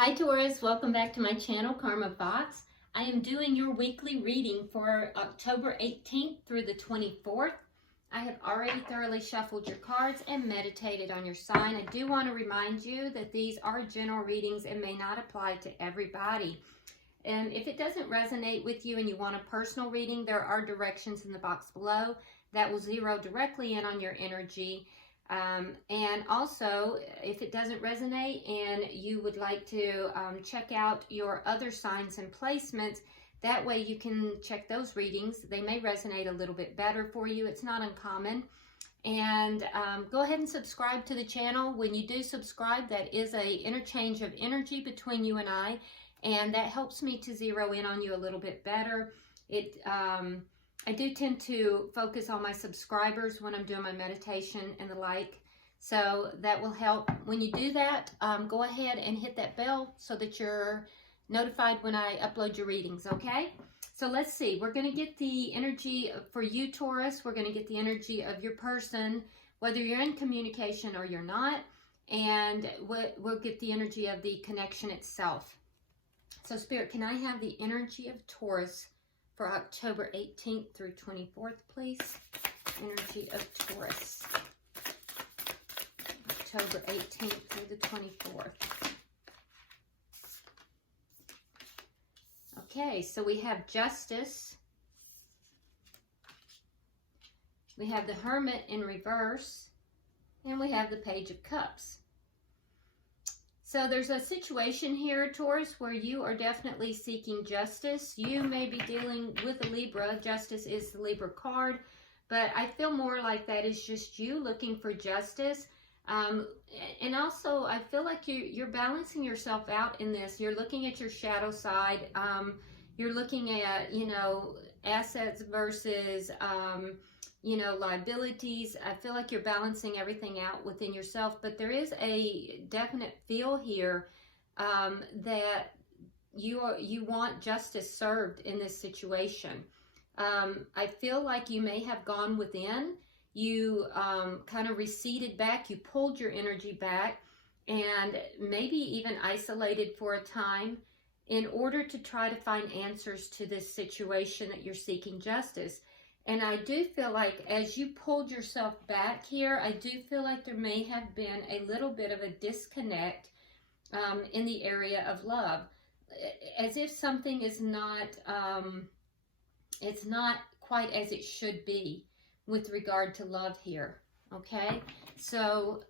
Hi Taurus, welcome back to my channel, Karma Box. I am doing your weekly reading for October 18th through the 24th. I have already thoroughly shuffled your cards and meditated on your sign. I do want to remind you that these are general readings and may not apply to everybody. And if it doesn't resonate with you and you want a personal reading, there are directions in the box below that will zero directly in on your energy. And also, if it doesn't resonate and you would like to check out your other signs and placements, that way you can check those readings. They may resonate a little bit better for you. It's not uncommon. And go ahead and subscribe to the channel. When you do subscribe, that is an interchange of energy between you and I, and that helps me to zero in on you a little bit better. I do tend to focus on my subscribers when I'm doing my meditation and the like. So that will help. When you do that, go ahead and hit that bell so that you're notified when I upload your readings, okay? So let's see. We're going to get the energy for you, Taurus. We're going to get the energy of your person, whether you're in communication or you're not. And we'll get the energy of the connection itself. So Spirit, can I have the energy of Taurus for October 18th through 24th, please? Energy of Taurus. October 18th through the 24th. Okay, so we have Justice. We have the Hermit in reverse. And we have the Page of Cups. So there's a situation here, Taurus, where you are definitely seeking justice. You may be dealing with a Libra. Justice is the Libra card, but I feel more like that is just you looking for justice. And also, I feel like you're balancing yourself out in this. You're looking at your shadow side. You're looking at, assets versus, liabilities. I feel like you're balancing everything out within yourself, but there is a definite feel here that you want justice served in this situation. I feel like you may have gone within. You kind of receded back. You pulled your energy back and maybe even isolated for a time in order to try to find answers to this situation that you're seeking justice. And I do feel like as you pulled yourself back here, I do feel like there may have been a little bit of a disconnect in the area of love. As if something is not, it's not quite as it should be with regard to love here, okay? So,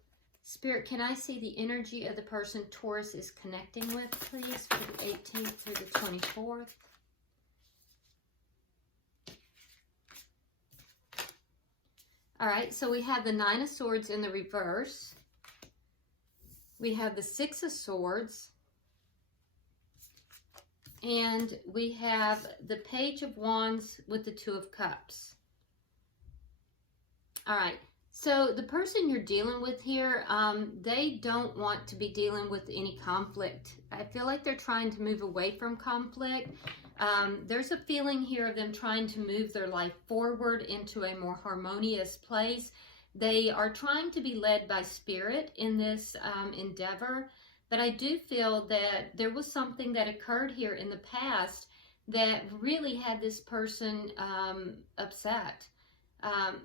Spirit, can I see the energy of the person Taurus is connecting with, please, for the 18th through the 24th? All right, so we have the Nine of Swords in the reverse. We have the Six of Swords. And we have the Page of Wands with the Two of Cups. All right, so the person you're dealing with here, they don't want to be dealing with any conflict. I feel like they're trying to move away from conflict. There's a feeling here of them trying to move their life forward into a more harmonious place. They are trying to be led by spirit in this endeavor, but I do feel that there was something that occurred here in the past that really had this person upset.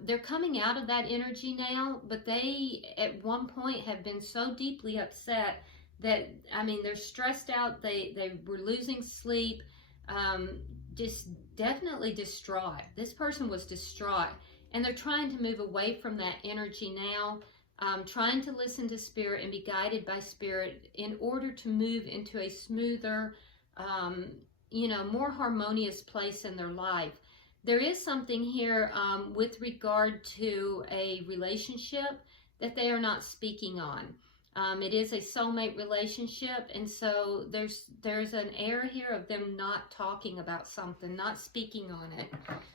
They're coming out of that energy now, but they at one point have been so deeply upset that, they're stressed out. They were losing sleep. Just definitely distraught. This person was distraught, and they're trying to move away from that energy now, trying to listen to spirit and be guided by spirit in order to move into a smoother, more harmonious place in their life. There is something here with regard to a relationship that they are not speaking on. It is a soulmate relationship, and so there's an air here of them not talking about something, not speaking on it.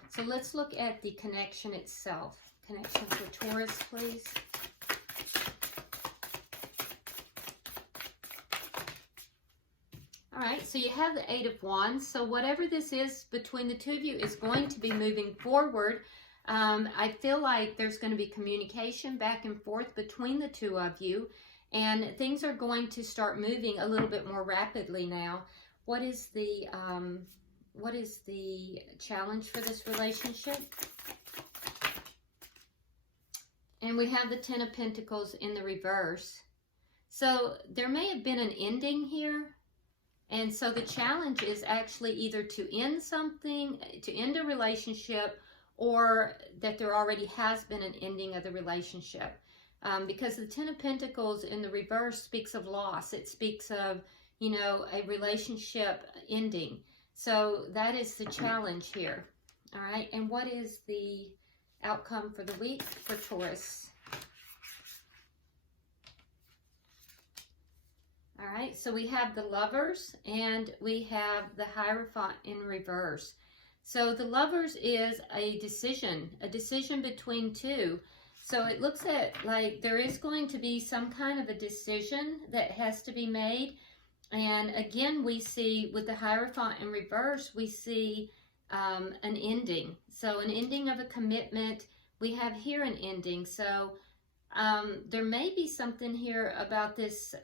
So let's look at the connection itself. Connection for Taurus, please. All right, so you have the Eight of Wands. So whatever this is between the two of you is going to be moving forward. I feel like there's going to be communication back and forth between the two of you. And things are going to start moving a little bit more rapidly now. What is the challenge for this relationship? And we have the Ten of Pentacles in the reverse. So there may have been an ending here. And so the challenge is actually either to end something, to end a relationship, or that there already has been an ending of the relationship. Because the Ten of Pentacles in the reverse speaks of loss. It speaks of, you know, a relationship ending. So that is the challenge here. All right. And what is the outcome for the week for Taurus? All right. So we have the Lovers and we have the Hierophant in reverse. So the Lovers is a decision between two. So it looks at like there is going to be some kind of a decision that has to be made. And again, we see with the Hierophant in reverse, we see an ending. So an ending of a commitment. We have here an ending. So there may be something here about this,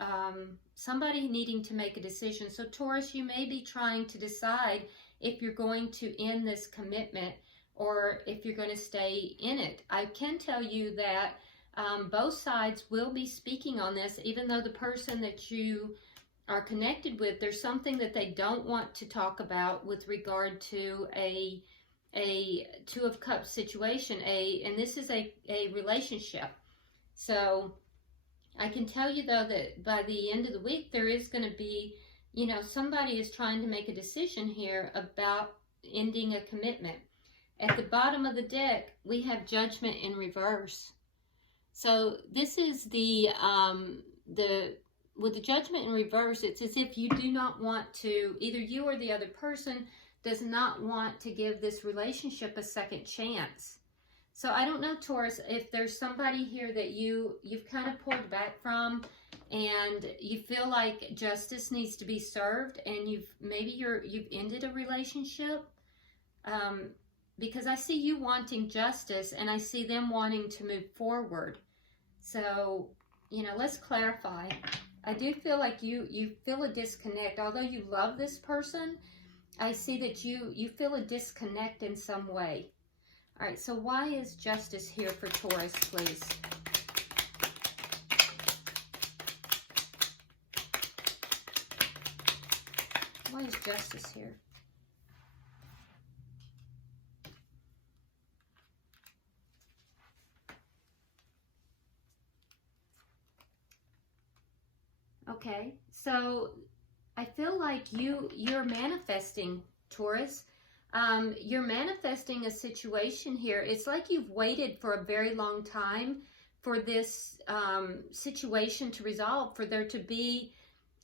somebody needing to make a decision. So Taurus, you may be trying to decide if you're going to end this commitment or if you're going to stay in it. I can tell you that both sides will be speaking on this, even though the person that you are connected with, there's something that they don't want to talk about with regard to a Two of Cups situation, and this is a relationship. So I can tell you though that by the end of the week, there is going to be, you know, somebody is trying to make a decision here about ending a commitment. At the bottom of the deck, we have Judgment in reverse. So this is with the Judgment in reverse, it's as if you do not want to, either you or the other person does not want to give this relationship a second chance. So I don't know, Taurus, if there's somebody here that you've kind of pulled back from and you feel like justice needs to be served, and you've ended a relationship. Because I see you wanting justice and I see them wanting to move forward. So, you know, let's clarify. I do feel like you feel a disconnect. Although you love this person, I see that you feel a disconnect in some way. All right, so why is justice here for Taurus, please? Why is justice here? Okay, so I feel like you're manifesting, Taurus. You're manifesting a situation here. It's like you've waited for a very long time for this situation to resolve, for there to be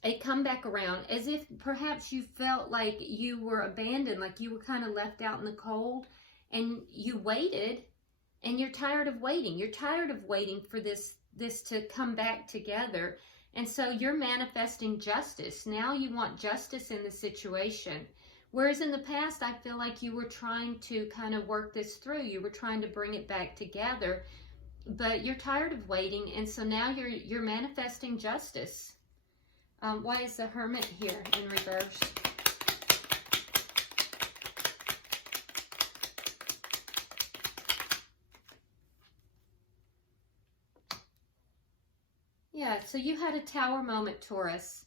a comeback around, as if perhaps you felt like you were abandoned, like you were kind of left out in the cold, and you waited, and you're tired of waiting. You're tired of waiting for this to come back together. And so you're manifesting justice. Now you want justice in the situation. Whereas in the past, I feel like you were trying to kind of work this through. You were trying to bring it back together, but you're tired of waiting. And so now you're manifesting justice. Why is the Hermit here in reverse? Yeah, so you had a Tower moment, Taurus.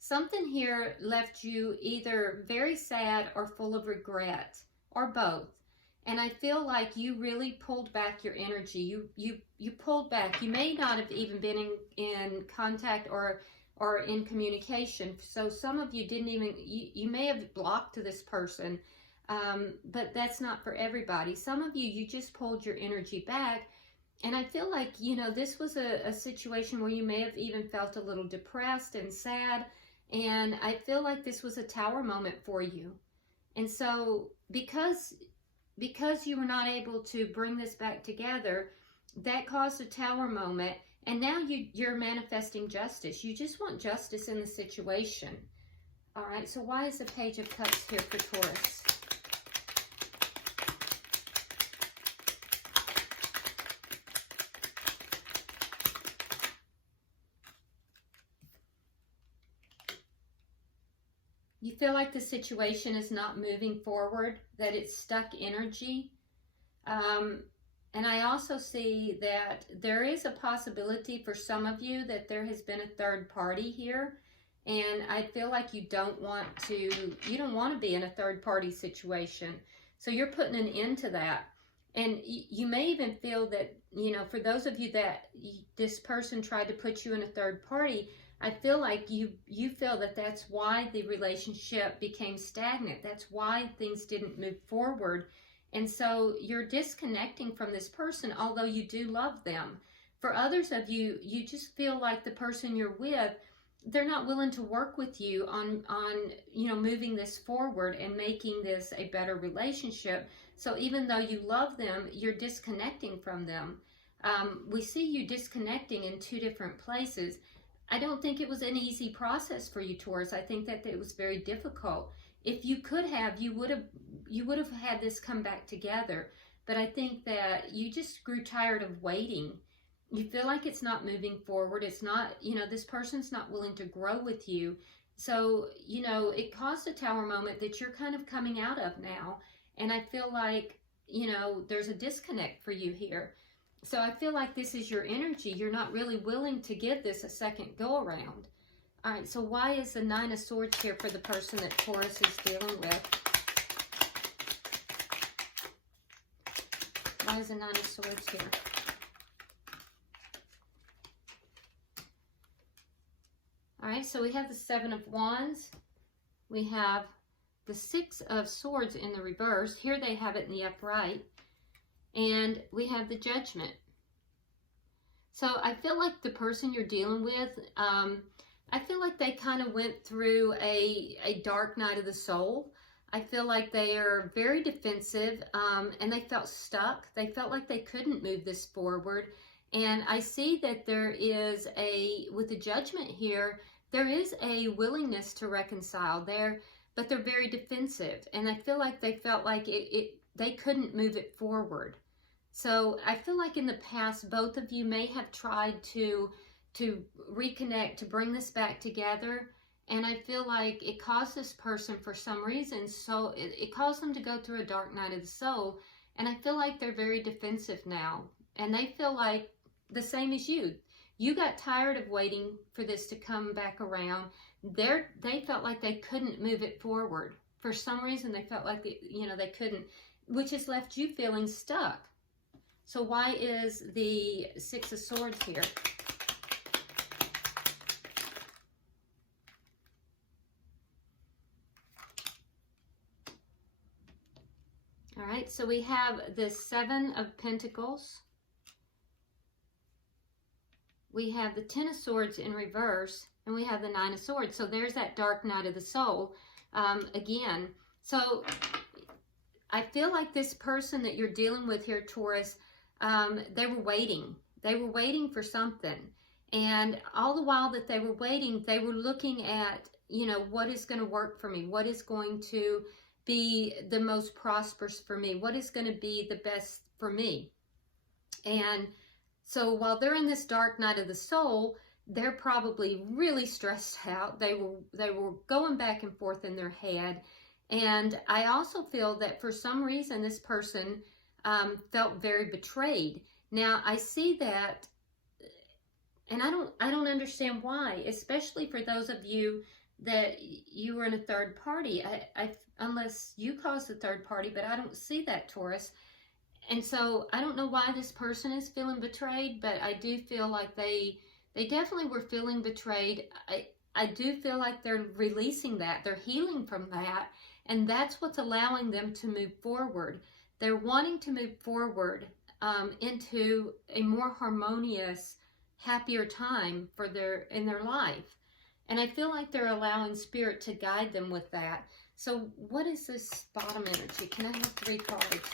Something here left you either very sad or full of regret, or both. And I feel like you really pulled back your energy. You pulled back. You may not have even been in contact or in communication. So some of you didn't even, you may have blocked this person, but that's not for everybody. Some of you just pulled your energy back. And I feel like, you know, this was a situation where you may have even felt a little depressed and sad. And I feel like this was a Tower moment for you. And so because you were not able to bring this back together, that caused a Tower moment. And now you're manifesting justice. You just want justice in the situation. All right, so why is the Page of Cups here for Taurus? You feel like the situation is not moving forward, that it's stuck energy. And I also see that there is a possibility for some of you that there has been a third party here. And I feel like you don't want to be in a third party situation. So you're putting an end to that. And you may even feel that, you know, for those of you that this person tried to put you in a third party, I feel like you feel that that's why the relationship became stagnant. That's why things didn't move forward. And so you're disconnecting from this person, although you do love them. For others of you, you just feel like the person you're with, they're not willing to work with you on you know, moving this forward and making this a better relationship. So even though you love them, you're disconnecting from them. We see you disconnecting in two different places. I don't think it was an easy process for you, Taurus. I think that it was very difficult. If you could have, you would have had this come back together. But I think that you just grew tired of waiting. You feel like it's not moving forward. It's not, you know, this person's not willing to grow with you. So, you know, it caused a Tower moment that you're kind of coming out of now. And I feel like, you know, there's a disconnect for you here. So I feel like this is your energy. You're not really willing to give this a second go around. All right, so why is the Nine of Swords here for the person that Taurus is dealing with? Why is the Nine of Swords here? All right, so we have the Seven of Wands. We have the Six of Swords in the reverse. Here they have it in the upright. And we have the Judgment. So I feel like the person you're dealing with, I feel like they kind of went through a dark night of the soul. I feel like they are very defensive, and they felt stuck. They felt like they couldn't move this forward. And I see that there is with the Judgment here, there is a willingness to reconcile there, but they're very defensive. And I feel like they felt like they couldn't move it forward. So I feel like in the past, both of you may have tried to reconnect, to bring this back together. And I feel like it caused this person for some reason, so it caused them to go through a dark night of the soul. And I feel like they're very defensive now. And they feel like the same as you. You got tired of waiting for this to come back around. They felt like they couldn't move it forward. For some reason, they felt like they couldn't, which has left you feeling stuck. So why is the Six of Swords here? All right, so we have the Seven of Pentacles. We have the Ten of Swords in reverse, and we have the Nine of Swords. So there's that dark night of the soul again. So I feel like this person that you're dealing with here, Taurus, they were waiting. They were waiting for something. And all the while that they were waiting, they were looking at, you know, what is going to work for me? What is going to be the most prosperous for me? What is going to be the best for me? And so while they're in this dark night of the soul, they're probably really stressed out. They were going back and forth in their head. And I also feel that for some reason, this person felt very betrayed. Now I see that, and I don't understand why, especially for those of you that you were in a third party. Unless you caused the third party, but I don't see that, Taurus. And so I don't know why this person is feeling betrayed, but I do feel like they definitely were feeling betrayed. I do feel like they're releasing that. They're healing from that. And that's what's allowing them to move forward. They're wanting to move forward into a more harmonious, happier time in their life. And I feel like they're allowing Spirit to guide them with that. So what is this bottom energy? Can I have 3 cards?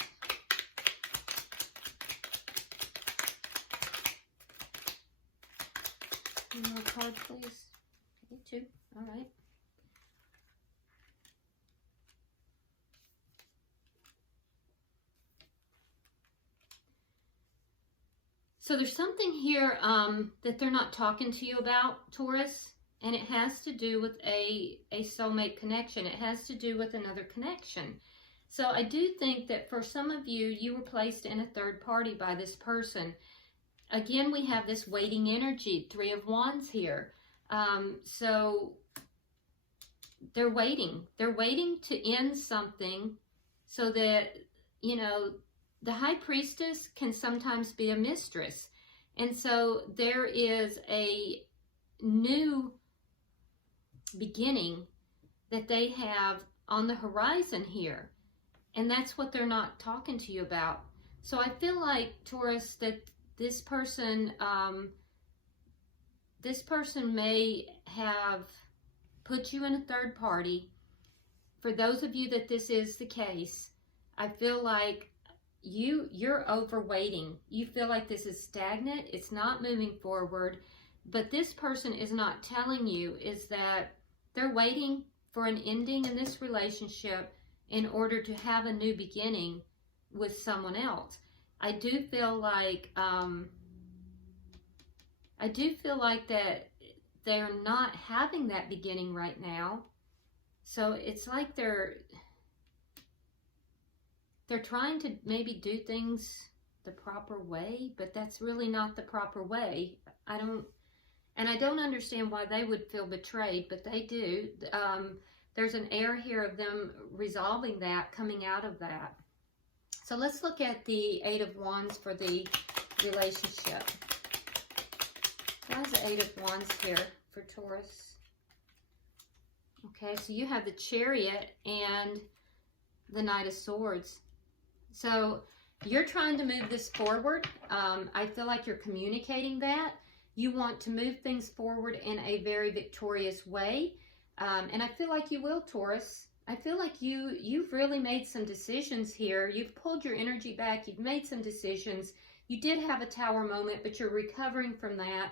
One more card, please. Okay, 2. All right. So there's something here that they're not talking to you about, Taurus. And it has to do with a soulmate connection. It has to do with another connection. So I do think that for some of you, you were placed in a third party by this person. Again, we have this waiting energy, 3 of Wands here. So they're waiting. They're waiting to end something so that, you know, the High Priestess can sometimes be a mistress. And so there is a new beginning that they have on the horizon here. And that's what they're not talking to you about. So I feel like, Taurus, that this person may have put you in a third party. For those of you that this is the case, I feel like you're overweighting. You feel like this is stagnant. It's not moving forward. But this person is not telling you is that they're waiting for an ending in this relationship in order to have a new beginning with someone else. I do feel like that they're not having that beginning right now. So it's like they're trying to maybe do things the proper way, but that's really not the proper way. I don't understand why they would feel betrayed, but they do. There's an air here of them resolving that, coming out of that. So let's look at the 8 of Wands for the relationship. Why is the 8 of Wands here for Taurus? Okay, so you have the Chariot and the Knight of Swords. So you're trying to move this forward. I feel like you're communicating that. You want to move things forward in a very victorious way. And I feel like you will, Taurus. I feel like you've really made some decisions here. You've pulled your energy back. You've made some decisions. You did have a Tower moment, but you're recovering from that.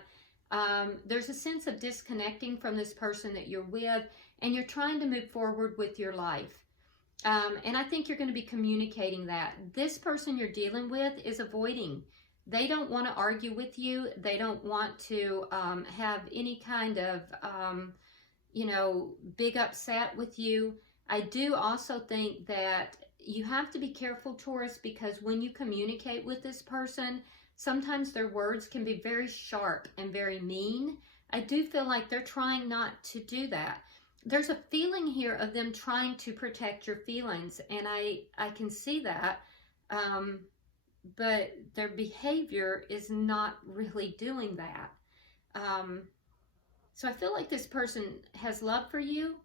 There's a sense of disconnecting from this person that you're with, and you're trying to move forward with your life. And I think you're going to be communicating that. This person you're dealing with is avoiding. They don't want to argue with you. They don't want to have any kind of, big upset with you. I do also think that you have to be careful, Taurus, because when you communicate with this person, sometimes their words can be very sharp and very mean. I do feel like they're trying not to do that. There's a feeling here of them trying to protect your feelings, and I can see that. But their behavior is not really doing that. So I feel like this person has love for you,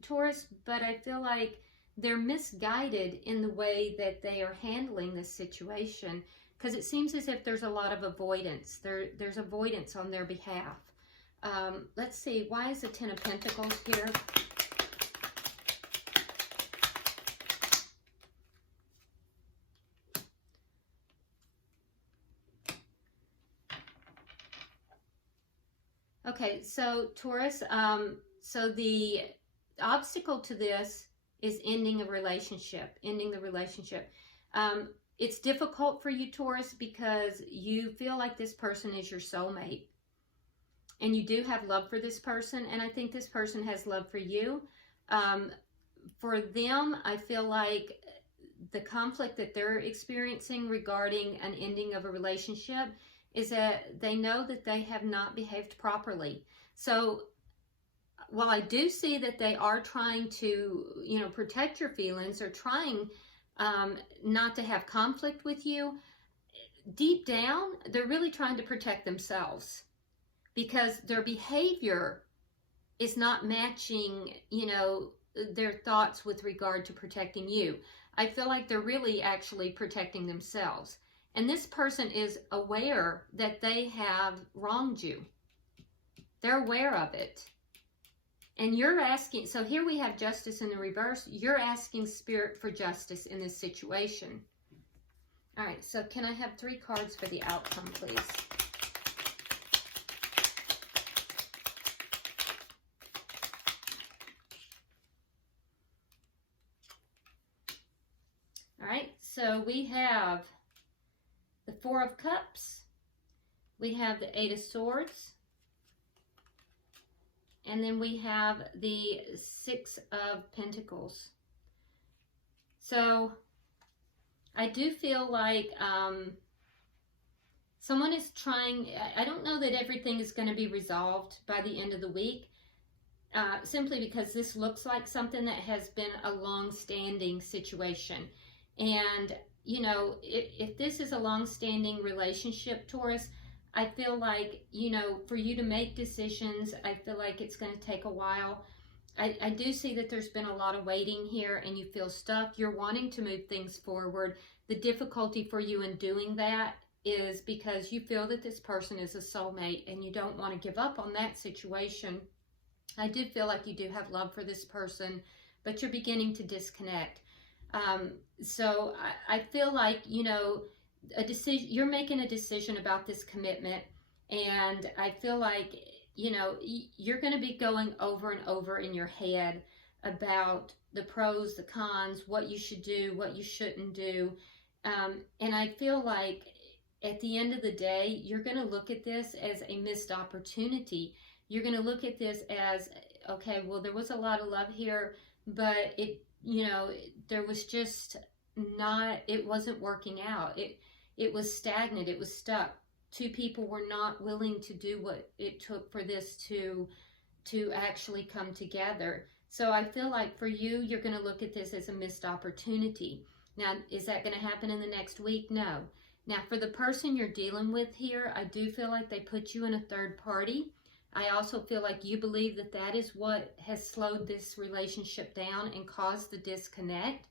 Taurus, but I feel like they're misguided in the way that they are handling this situation, because it seems as if there's a lot of avoidance. There's avoidance on their behalf. Let's see, why is the 10 of Pentacles here? Okay, so Taurus, so the obstacle to this is ending a relationship, ending the relationship. It's difficult for you, Taurus, because you feel like this person is your soulmate. And you do have love for this person, and I think this person has love for you. For them, I feel like the conflict that they're experiencing regarding an ending of a relationship is that they know that they have not behaved properly. So while I do see that they are trying to, protect your feelings, or trying not to have conflict with you, deep down, they're really trying to protect themselves, because their behavior is not matching, their thoughts with regard to protecting you. I feel like they're really actually protecting themselves. And this person is aware that they have wronged you. They're aware of it. And you're asking, so here we have justice in the reverse. You're asking Spirit for justice in this situation. All right, so can I have 3 cards for the outcome, please? All right, so we have the 4 of Cups. We have the 8 of Swords. And then we have the Six of Pentacles. So I do feel like someone is trying, I don't know that everything is going to be resolved by the end of the week, simply because this looks like something that has been a long-standing situation. And, you know, if this is a long-standing relationship, Taurus, I feel like, you know, for you to make decisions, I feel like it's going to take a while. I do see that there's been a lot of waiting here and you feel stuck. You're wanting to move things forward. The difficulty for you in doing that is because you feel that this person is a soulmate and you don't want to give up on that situation. I do feel like you do have love for this person, but you're beginning to disconnect. So I feel like, you know, you're making a decision about this commitment, and I feel like, you know, you're going to be going over and over in your head about the pros, the cons, what you should do, what you shouldn't do. And I feel like at the end of the day, you're going to look at this as a missed opportunity. You're going to look at this as, okay, well, there was a lot of love here, but it, you know, there was just not, it wasn't working out. It was stagnant. It was stuck. Two people were not willing to do what it took for this to actually come together. So I feel like for you, you're going to look at this as a missed opportunity. Now, is that going to happen in the next week? No. Now, for the person you're dealing with here, I do feel like they put you in a third party. I also feel like you believe that that is what has slowed this relationship down and caused the disconnect.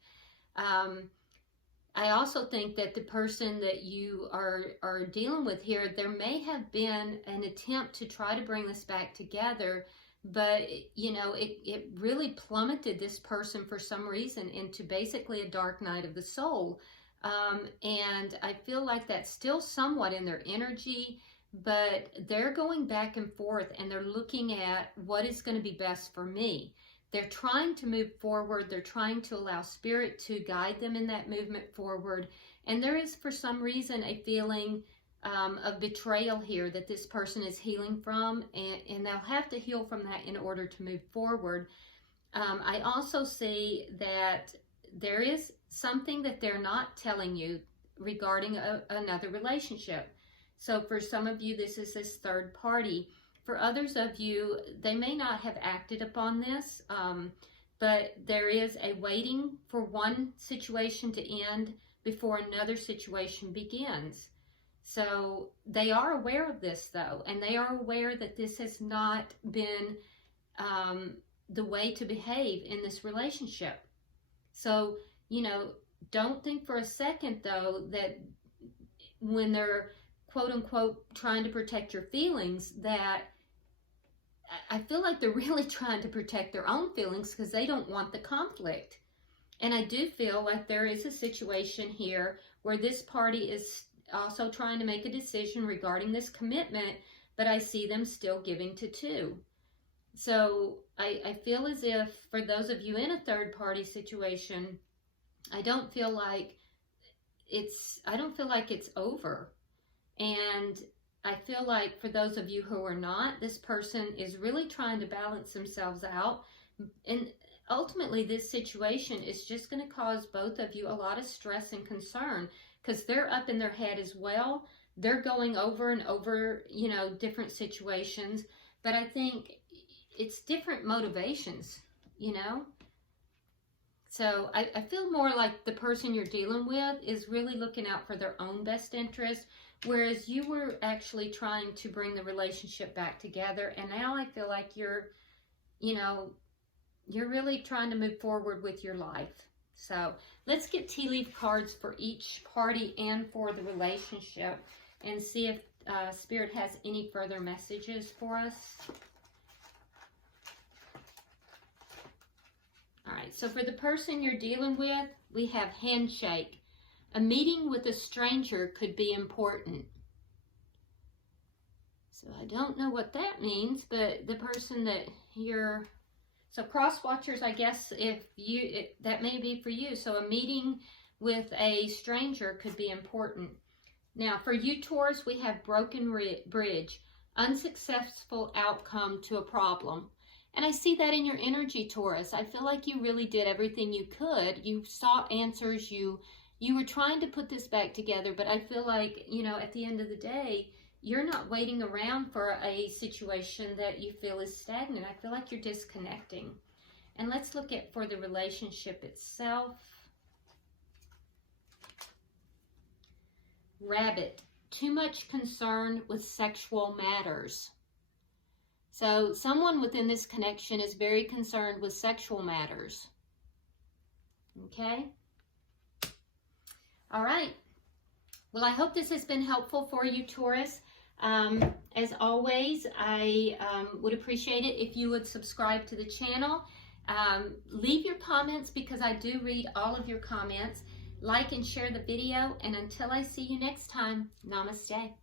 I also think that the person that you are dealing with here, there may have been an attempt to try to bring this back together, but, you know, it really plummeted this person for some reason into basically a dark night of the soul. And I feel like that's still somewhat in their energy, but they're going back and forth and they're looking at what is going to be best for me. They're trying to move forward. They're trying to allow spirit to guide them in that movement forward. And there is, for some reason, a feeling of betrayal here that this person is healing from, and they'll have to heal from that in order to move forward. I also see that there is something that they're not telling you regarding another relationship. So for some of you, this is this third party. For others of you, they may not have acted upon this, but there is a waiting for one situation to end before another situation begins. So they are aware of this, though, and they are aware that this has not been the way to behave in this relationship. So, you know, don't think for a second, though, that when they're quote-unquote trying to protect your feelings, that I feel like they're really trying to protect their own feelings because they don't want the conflict. And I do feel like there is a situation here where this party is also trying to make a decision regarding this commitment, but I see them still giving to two. So I feel as if for those of you in a third party situation, I don't feel like it's over. And I feel like for those of you who are not, this person is really trying to balance themselves out. And ultimately, this situation is just going to cause both of you a lot of stress and concern because they're up in their head as well. They're going over and over, you know, different situations. But I think it's different motivations, you know. So I feel more like the person you're dealing with is really looking out for their own best interest, whereas you were actually trying to bring the relationship back together. And now I feel like you're really trying to move forward with your life. So let's get tea leaf cards for each party and for the relationship and see if Spirit has any further messages for us. All right, so for the person you're dealing with, we have handshake. A meeting with a stranger could be important. So I don't know what that means, but the person that you're... So cross watchers, I guess, that may be for you. So a meeting with a stranger could be important. Now, for you, Taurus, we have broken bridge. Unsuccessful outcome to a problem. And I see that in your energy, Taurus. I feel like you really did everything you could. You sought answers. You were trying to put this back together, but I feel like, you know, at the end of the day, you're not waiting around for a situation that you feel is stagnant. I feel like you're disconnecting. And let's look at for the relationship itself. Rabbit, too much concern with sexual matters. So someone within this connection is very concerned with sexual matters. Okay? All right. Well, I hope this has been helpful for you, Taurus. As always, I would appreciate it if you would subscribe to the channel. Leave your comments because I do read all of your comments. Like and share the video. And until I see you next time, namaste.